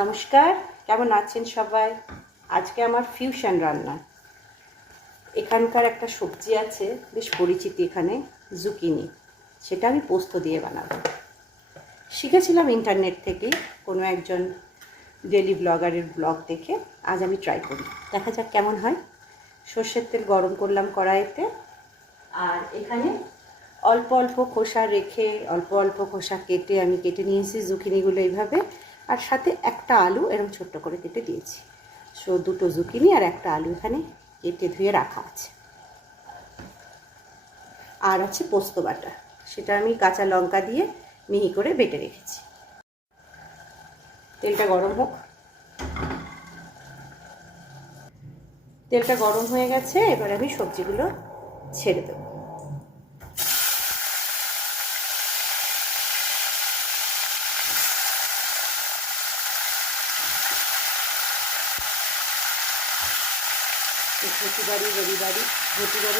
নমস্কার, কেমন আছেন সবাই? আজকে আমার ফিউশন রান্না। এখানকার একটা সবজি আছে, বেশ পরিচিতি এখানে, জুকিনি। সেটা আমি পোস্ত দিয়ে বানাবো। শিখেছিলাম ইন্টারনেট থেকেই, কোনো একজন ডেলি ব্লগারের ব্লগ দেখে। আজ আমি ট্রাই করি, দেখা যাক কেমন হয়। সর্ষের তেল গরম করলাম কড়াইতে, আর এখানে অল্প অল্প খোসা রেখে অল্প অল্প খোসা আমি কেটে নিয়েছি জুকিনিগুলো এইভাবে। আর সাথে একটা আলু এরকম ছোট্ট করে কেটে দিয়েছি। দুটো জুকিনি আর একটা আলু এখানে কেটে ধুয়ে রাখা আছে। আর আছে পোস্ত বাটা, সেটা আমি কাঁচা লঙ্কা দিয়ে মিহি করে বেটে রেখেছি। তেলটা গরম হোক। তেলটা গরম হয়ে গেছে, এবার আমি সবজিগুলো ছেড়ে দেবো।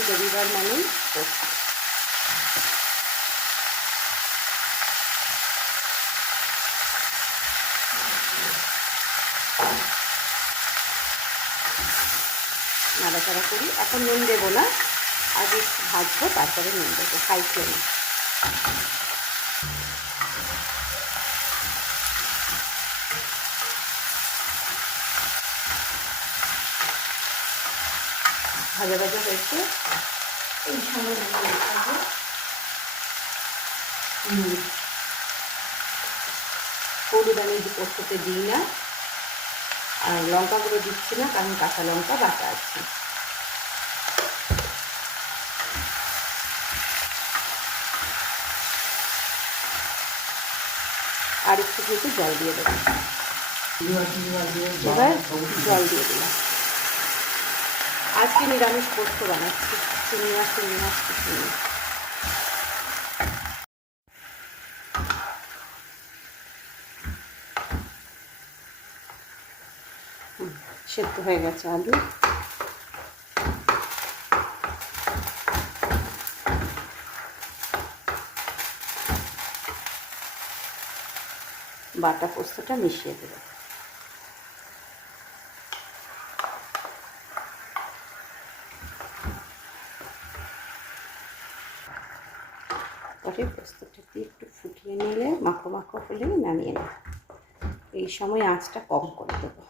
রবিবার মানেই পোস্ত। নাড়াচাড়া করি। এখন নুন দেবো না, আগে একটু ভাজবো, তারপরে নুন দেবো হাই ফ্লেমে। ভাজা ভাজা হয়েছে, এই সময় হলুদ আমি পোস্ততে দিই না, আর লঙ্কাগুলো দিচ্ছি না, কারণ কাঁচা লঙ্কা বাটা আছে। আর একটু কিন্তু জল দিয়ে দেবো। এবার জল দিয়ে দিলাম। আজকে নিরামিষ পোস্ত বানাচ্ছি, চিংড়ি মাছ কিছু নেই। সেদ্ধ হয়ে গেছে আলু। বাটা পোস্তটা মিশিয়ে দেব। পরে পোস্তটা দিয়ে একটু ফুটিয়ে নিলে মাখো মাখো হলে নামিয়ে নেব। এই সময় আঁচটা কম করে দেবো।